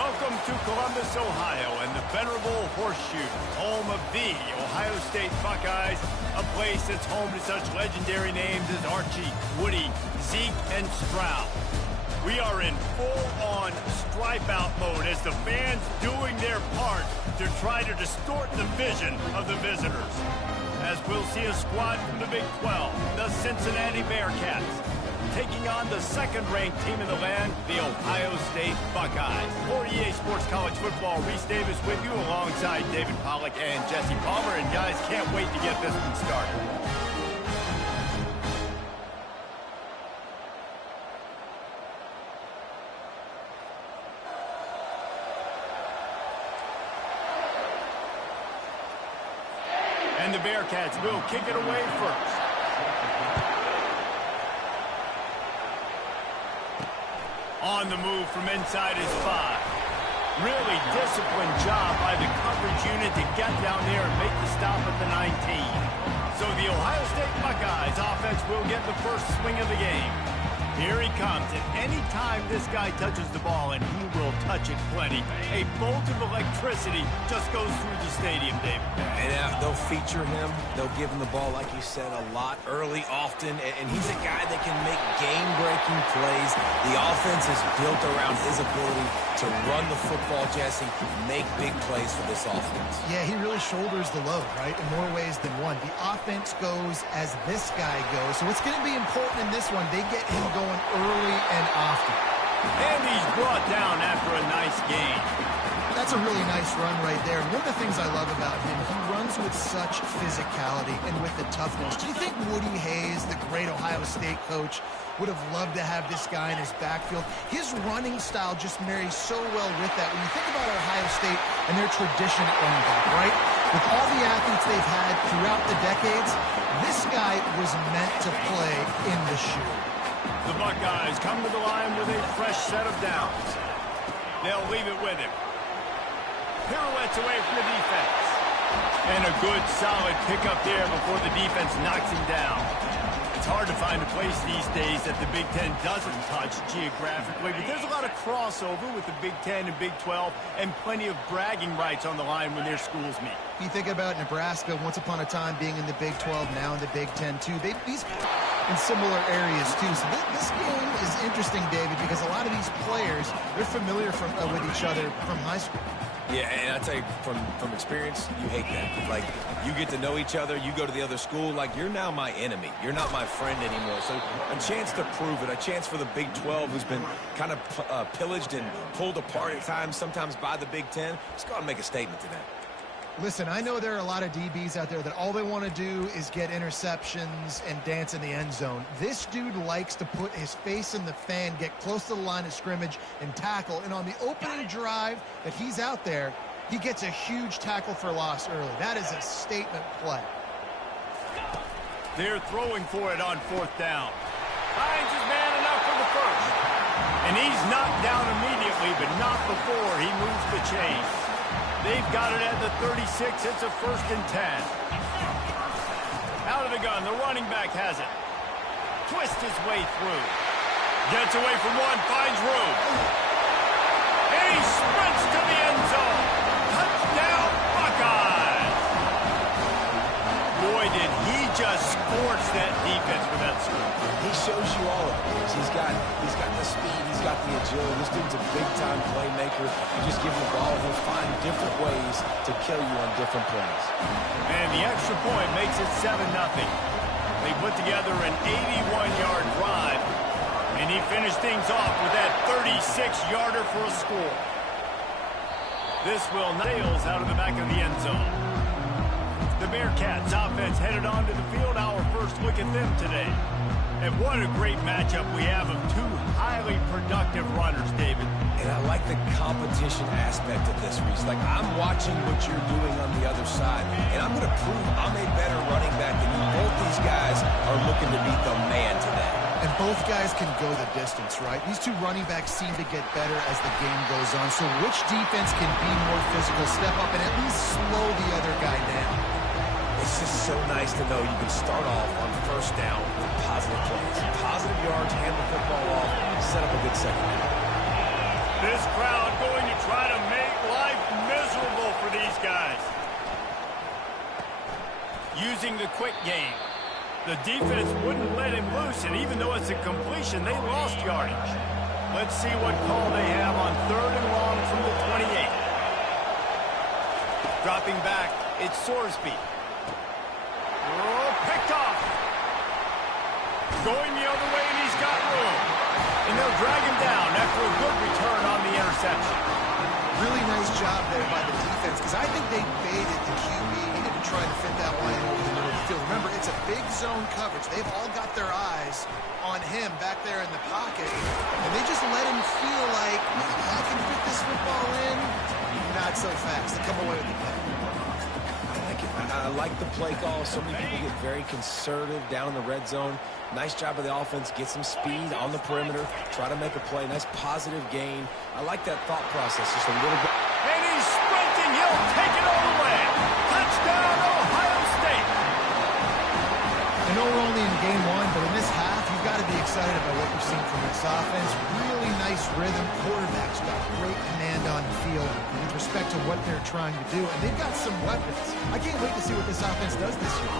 Welcome to Columbus, Ohio, and the venerable Horseshoe, home of the Ohio State Buckeyes, a place that's home to such legendary names as Archie, Woody, Zeke, and Stroud. We are in full-on stripe-out mode as the fans doing their part to try to distort the vision of the visitors. As we'll see a squad from the Big 12, the Cincinnati Bearcats, taking on the second-ranked team in the land, the Ohio State Buckeyes. For EA Sports College Football, Reese Davis with you alongside David Pollack and Jesse Palmer. And guys, can't wait to get this one started. And the Bearcats will kick it away first. On the move from inside his 5. Really disciplined job by the coverage unit to get down there and make the stop at the 19. So the Ohio State Buckeyes offense will get the first swing of the game. Here he comes, and any time this guy touches the ball, and he will touch it plenty, a bolt of electricity just goes through the stadium, David. And they'll feature him. They'll give him the ball, like you said, a lot, early, often, and he's a guy that can make game-breaking plays. The offense is built around his ability to run the football, Jesse, make big plays for this offense. Yeah, he really shoulders the load, right, in more ways than one. The offense goes as this guy goes, so it's going to be important in this one. They get him going early and often. And he's brought down after a nice gain. That's a really nice run right there. One of the things I love about him, he runs with such physicality and with the toughness. Do you think Woody Hayes, the great Ohio State coach, would have loved to have this guy in his backfield? His running style just marries so well with that. When you think about Ohio State and their tradition at running back, right? With all the athletes they've had throughout the decades, this guy was meant to play in the shoe. The Buckeyes come to the line with a fresh set of downs. They'll leave it with him. Pirouettes away from the defense. And a good, solid pickup there before the defense knocks him down. It's hard to find a place these days that the Big Ten doesn't touch geographically, but there's a lot of crossover with the Big Ten and Big 12 and plenty of bragging rights on the line when their schools meet. You think about Nebraska, once upon a time being in the Big 12, now in the Big 10 too. These in similar areas too. So this game is interesting, David, because a lot of these players, they're familiar with each other from high school. Yeah, and I tell you, from experience, you hate that. Like, you get to know each other, you go to the other school, like, you're now my enemy. You're not my friend anymore. So a chance to prove it, a chance for the Big 12, who's been kind of pillaged and pulled apart at times, sometimes by the Big 10. Let's go out and make a statement today. Listen, I know there are a lot of DBs out there that all they want to do is get interceptions and dance in the end zone. This dude likes to put his face in the fan, get close to the line of scrimmage, and tackle. And on the opening drive that he's out there, he gets a huge tackle for loss early. That is a statement play. They're throwing for it on 4th down. Finds his man enough for the first. And he's knocked down immediately, but not before he moves the chains. They've got it at the 36. It's a 1st and 10. Out of the gun. The running back has it. Twists his way through. Gets away from one. Finds room. And he sprints to the end zone. Touchdown, Buckeyes. Boy, did he just scorch that defense with that score. He shows you all of it. He's got the speed, he's got the agility. This dude's a big-time playmaker. You just give him the ball, he'll find different ways to kill you on different plays. And the extra point makes it 7-0. They put together an 81-yard drive, and he finished things off with that 36-yarder for a score. This will nails out of the back of the end zone. The Bearcats offense headed onto the field. Our first look at them today. And what a great matchup we have of two highly productive runners, David. And I like the competition aspect of this, Reese. Like, I'm watching what you're doing on the other side, and I'm going to prove I'm a better running back than you. Both these guys are looking to beat the man today. And both guys can go the distance, right? These two running backs seem to get better as the game goes on. So which defense can be more physical, step up, and at least slow the other guy down? It's just so nice to know you can start off on 1st down with positive plays, positive yards, hand the football off, set up a good second half. This crowd going to try to make life miserable for these guys. Using the quick game. The defense wouldn't let him loose, and even though it's a completion, they lost yardage. Let's see what call they have on 3rd and long from the 28. Dropping back, it's Sorsby. Oh, picked off. Going the other way, and he's got room. And they'll drag him down after a good return on the interception. Really nice job there by the defense, because I think they baited the QB into trying to fit that one in over the middle of the field. Remember, it's a big zone coverage. They've all got their eyes on him back there in the pocket, and they just let him feel like, I can fit this football in. Not so fast. They come away with the play. I like the play call. So many people get very conservative down in the red zone. Nice job of the offense. Get some speed on the perimeter. Try to make a play. Nice positive gain. I like that thought process just a little bit. And he's sprinting. He'll take it all the way. Touchdown, Ohio State. I know we're only in game 1, but in this half, you've got to be excited about what you've seen from this offense. Really nice rhythm. Quarterback's got great command on the field with respect to what they're trying to do. And they've got some weapons. I can't wait to see what this offense does this year.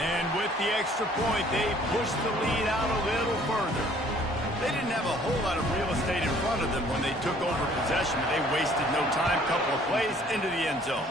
And with the extra point, they pushed the lead out a little further. They didn't have a whole lot of real estate in front of them when they took over possession, but they wasted no time. Couple of plays into the end zone.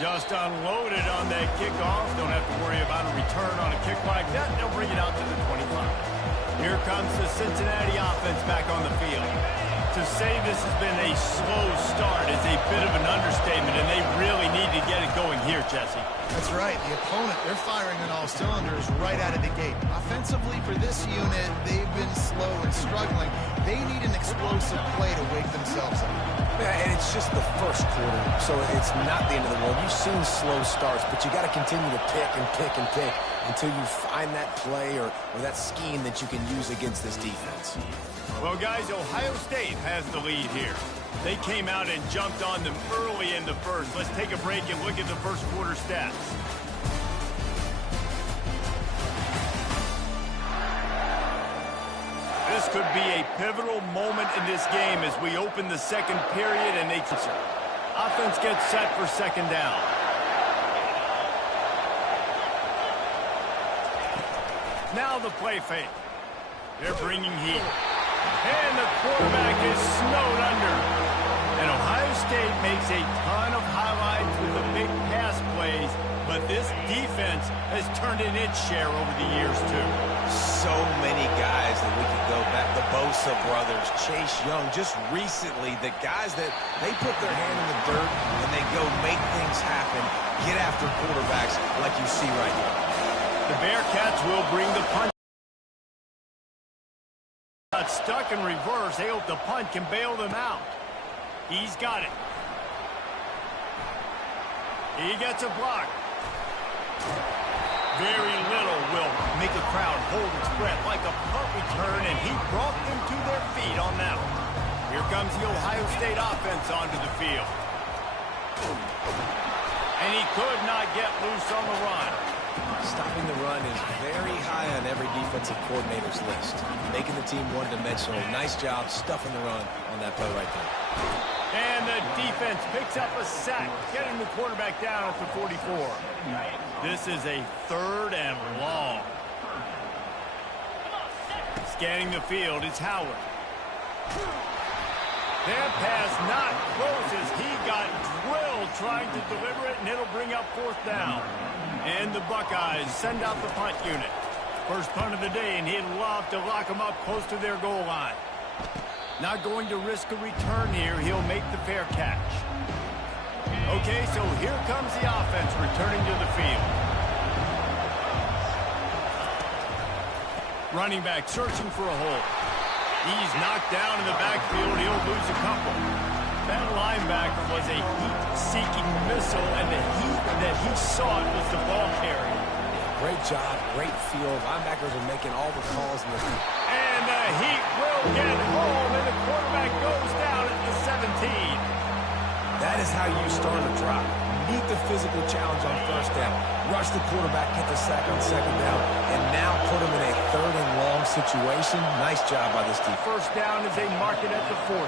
Just unloaded on that kickoff. Don't have to worry about a return on a kick like that. They'll bring it out to the 25. Here comes the Cincinnati offense back on the field. To say this has been a slow start is a bit of an understatement, and they really need to get it going here, Jesse. That's right. The opponent, they're firing on all cylinders right out of the gate. Offensively, for this unit, they've been slow and struggling. They need an explosive play to wake themselves up. Yeah, and it's just the first quarter, so it's not the end of the world. You've seen slow starts, but you got to continue to pick and pick and pick until you find that play or that scheme that you can use against this defense. Well, guys, Ohio State has the lead here. They came out and jumped on them early in the first. Let's take a break and look at the first quarter stats. This could be a pivotal moment in this game as we open the second period and they offense gets set for second down. Now the play fake. They're bringing heat. And the quarterback is snowed under. And Ohio State makes a ton of highlights with the big pass plays, but this defense has turned in its share over the years, too. So many guys that we could go back. The Bosa brothers, Chase Young, just recently, the guys that they put their hand in the dirt and they go make things happen, get after quarterbacks like you see right here. The Bearcats will bring the punt. Got stuck in reverse. They hope the punt can bail them out. He's got it. He gets a block. Very little will make a crowd hold its breath like a punt return, and he brought them to their feet on that one. Here comes the Ohio State offense onto the field. And he could not get loose on the run. Stopping the run is very high on every defensive coordinator's list. Making the team one-dimensional. Nice job stuffing the run on that play right there. And the defense picks up a sack, getting the quarterback down at the 44. This is a 3rd and long. Scanning the field, it's Howard. That pass not close as he got drilled trying to deliver it, and it'll bring up 4th down. And the Buckeyes send out the punt unit. First punt of the day, and he'd love to lock them up close to their goal line. Not going to risk a return here. He'll make the fair catch. Okay, so here comes the offense returning to the field. Running back searching for a hole. He's knocked down in the backfield. He'll lose a couple. That linebacker was a heat-seeking missile, and the heat that he sought was the ball carrier. Great job, great field. Linebackers are making all the calls in this. And the heat will get home, and the quarterback goes down at the 17. That is how you start a drive. meet the physical challenge on first down, rush the quarterback, get the sack on second down, and now put him in a third and long situation. Nice job by this team. First down as they mark it at the 40.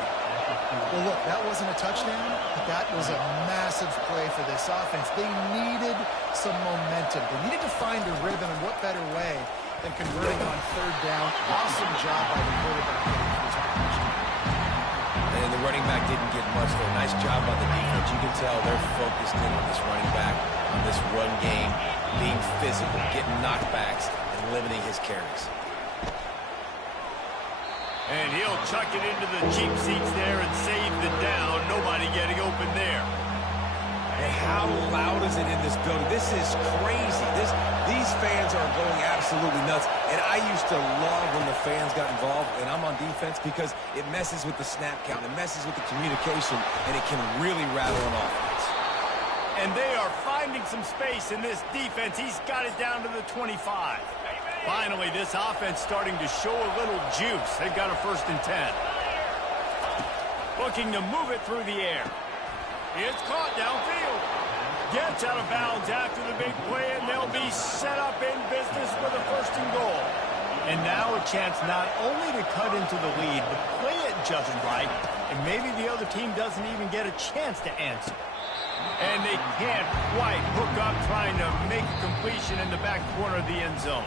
Well, look, that wasn't a touchdown, but that was a massive play for this offense. They needed some momentum. They needed to find a rhythm, and what better way than converting on third down. Awesome job by the quarterback getting to his position. And the running back didn't get much, though. Nice job by the defense. You can tell they're focused in on this running back, on this run game, being physical, getting knockbacks, and limiting his carries. And he'll chuck it into the cheap seats there and save the down. Nobody getting open there. And how loud is it in this building? This is crazy. These fans are going absolutely nuts. And I used to love when the fans got involved, and I'm on defense, because it messes with the snap count. It messes with the communication, and it can really rattle an offense. And they are finding some space in this defense. He's got it down to the 25. Finally, this offense starting to show a little juice. They've got a 1st and 10. Looking to move it through the air. It's caught downfield. Gets out of bounds after the big play, and they'll be set up in business with a 1st and goal. And now a chance not only to cut into the lead, but play it just right, and maybe the other team doesn't even get a chance to answer. And they can't quite hook up trying to make a completion in the back corner of the end zone.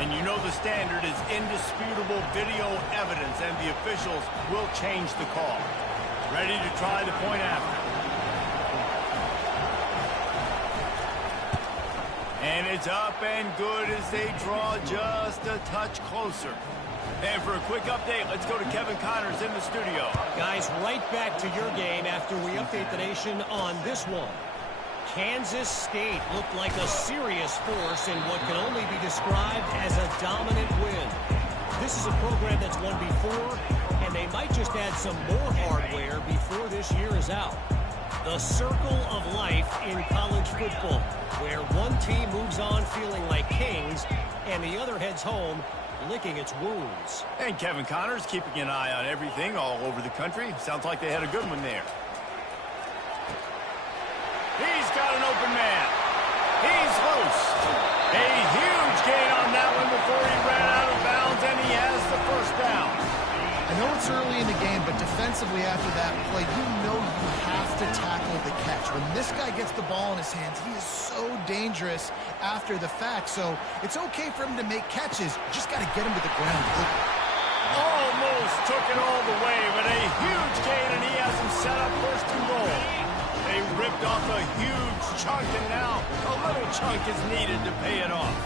And you know the standard is indisputable video evidence, and the officials will change the call. Ready to try the point after. And it's up and good as they draw just a touch closer. And for a quick update, let's go to Kevin Connors in the studio. Guys, right back to your game after we update the nation on this one. Kansas State looked like a serious force in what can only be described as a dominant win. This is a program that's won before, and they might just add some more hardware before this year is out. The circle of life in college football, where one team moves on feeling like kings, and the other heads home licking its wounds. And Kevin Connors keeping an eye on everything all over the country. Sounds like they had a good one there. He's got an open man. He's loose. A huge gain on that one before he ran out of bounds, and he has the 1st down. I know it's early in the game, but defensively after that play, you know you have to tackle the catch. When this guy gets the ball in his hands, he is so dangerous after the fact. So it's okay for him to make catches. You just got to get him to the ground quickly. Almost took it all the way, but a huge gain, and he has him set up 1st and goal. They ripped off a huge chunk, and now a little chunk is needed to pay it off.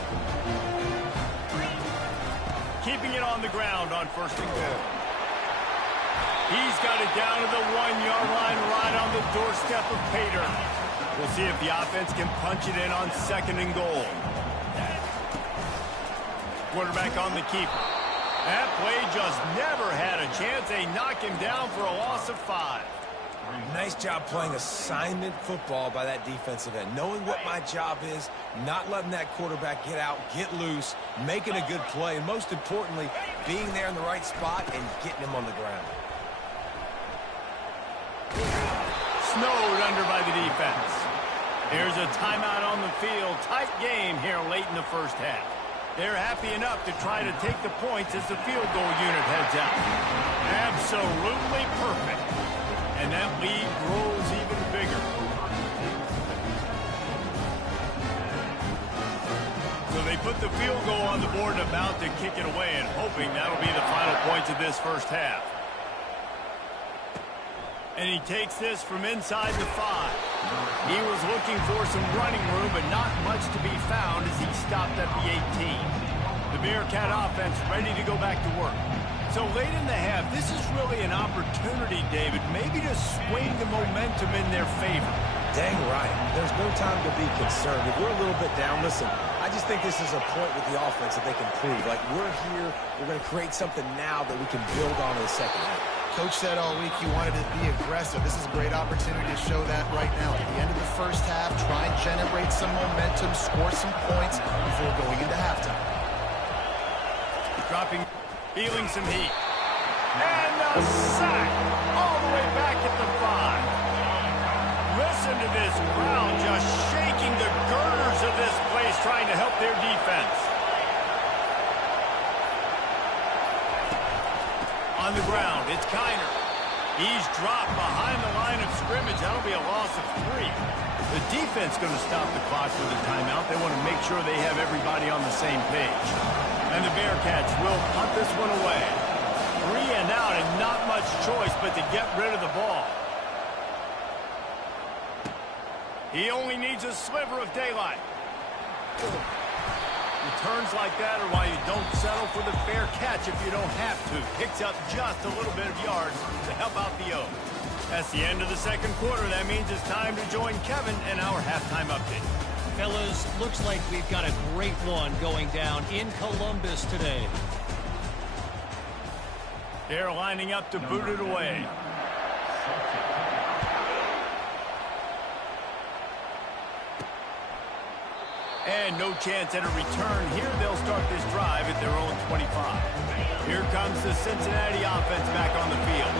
Keeping it on the ground on 1st and goal. He's got it down to the 1-yard line, right on the doorstep of Pater. We'll see if the offense can punch it in on 2nd and goal. Quarterback on the keeper. That play just never had a chance. They knock him down for a loss of 5. Nice job playing assignment football by that defensive end. Knowing what my job is, not letting that quarterback get out, get loose, making a good play, and most importantly, being there in the right spot and getting him on the ground. Snowed under by the defense. Here's a timeout on the field. Tight game here late in the 1st half. They're happy enough to try to take the points as the field goal unit heads out. Absolutely perfect. And that lead grows even bigger. So they put the field goal on the board and about to kick it away, and hoping that'll be the final points of this 1st half. And he takes this from inside the 5. He was looking for some running room, but not much to be found as he stopped at the 18. The Bearcat offense ready to go back to work. So late in the half, this is really an opportunity, David, maybe to swing the momentum in their favor. Dang right. There's no time to be concerned. If we're a little bit down, listen, I just think this is a point with the offense that they can prove. Like, we're here, we're going to create something now that we can build on in the 2nd half. Coach said all week he wanted to be aggressive. This is a great opportunity to show that right now. At the end of the 1st half, try and generate some momentum, score some points before going into halftime. Feeling some heat. And a sack all the way back at the 5. this crowd just shaking the girders of this place, trying to help their defense. On the ground, it's Kiner. He's dropped behind the line of scrimmage. That'll be a loss of 3. The defense going to stop the clock with a timeout. They want to make sure they have everybody on the same page. And the Bearcats will punt this one away. 3 and out, and not much choice but to get rid of the ball. He only needs a sliver of daylight. Returns like that are why you don't settle for the fair catch if you don't have to. Picks up just a little bit of yards to help out the O. That's the end of the second quarter. That means it's time to join Kevin in our halftime update. Fellas, looks like we've got a great one going down in Columbus today. They're lining up to boot it away. And no chance at a return here. They'll start this drive at their own 25. Here comes the Cincinnati offense back on the field.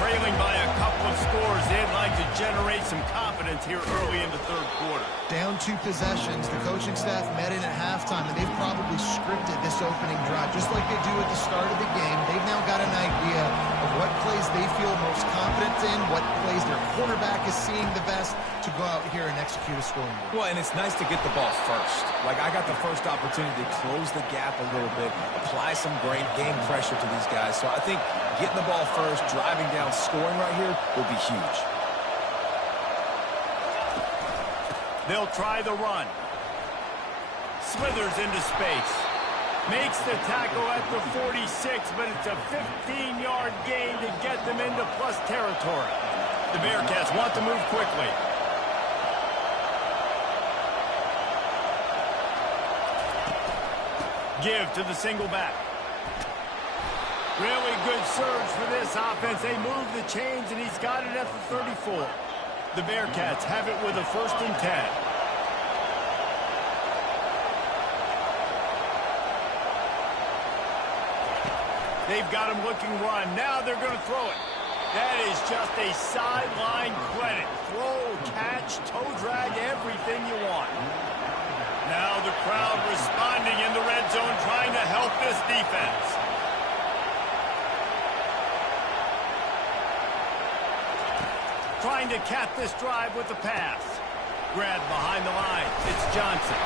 Trailing by a couple of scores, they'd like to generate some confidence here early in the third quarter. Down 2 possessions, the coaching staff met in at halftime, and they've probably scripted this opening drive just like they do at the start of the game. They've now got an idea of what plays they feel most confident in, what plays their quarterback is seeing the best to go out here and execute a scoring drive. Well, and it's nice to get the ball first. Like, I got the first opportunity to close the gap a little bit, apply some great game pressure to these guys. So I think getting the ball first, driving down, scoring right here will be huge. They'll try the run. Slithers into space. Makes the tackle at the 46, but it's a 15-yard gain to get them into plus territory. The Bearcats want to move quickly. Give to the single back. Really good surge for this offense. They move the chains, and he's got it at the 34. The Bearcats have it with a 1st and 10. They've got him looking run. Now they're going to throw it. That is just a sideline credit. Throw, catch, toe drag, everything you want. Now the crowd responding in the red zone, trying to help this defense. Trying to cap this drive with the pass. Grabbed behind the line. It's Johnson.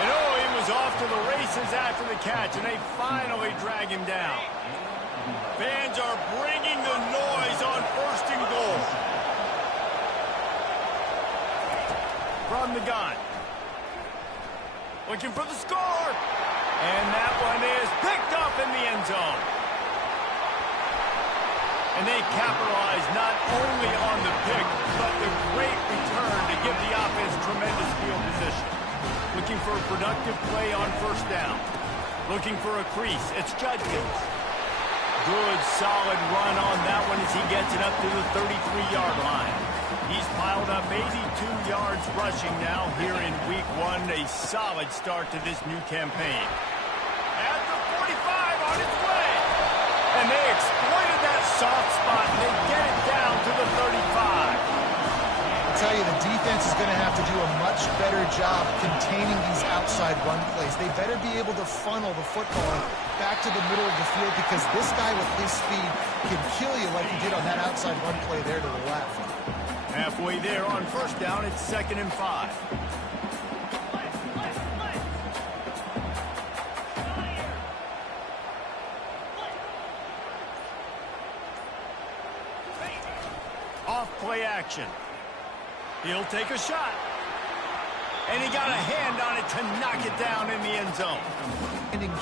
And oh, he was off to the races after the catch, and they finally drag him down. Fans are bringing the noise on 1st and goal. From the gun. Looking for the score. And that one is picked up in the end zone. And they capitalize not only on the pick, but the great return to give the offense tremendous field position. Looking for a productive play on 1st down. Looking for a crease. It's Judkins. Good, solid run on that one as he gets it up to the 33-yard line. He's piled up 82 yards rushing now here in Week 1. A solid start to this new campaign. At the 45 on its way. And they exploited that soft spot, and they get it down to the 35. I'll tell you, the defense is going to have to do a much better job containing these outside run plays. They better be able to funnel the football back to the middle of the field, because this guy with his speed can kill you like he did on that outside run play there to the left. Halfway there on 1st down, it's 2nd and 5. Off play action. He'll take a shot. And he got a hand on it to knock it down in the end zone.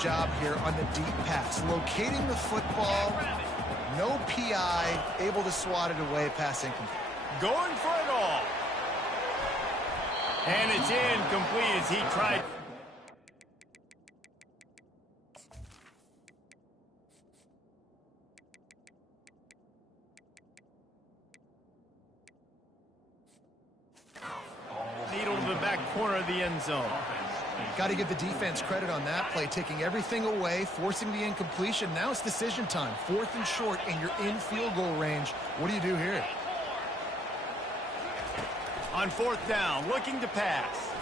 Job here on the deep pass. Locating the football. No PI. Able to swat it away. Pass incomplete. Going for it all. And it's incomplete as he tried. Needle to the back corner of the end zone. Got to give the defense credit on that play, taking everything away, forcing the incompletion. Now it's decision time. 4th and short, and you're in field goal range. What do you do here? On fourth down, looking to pass.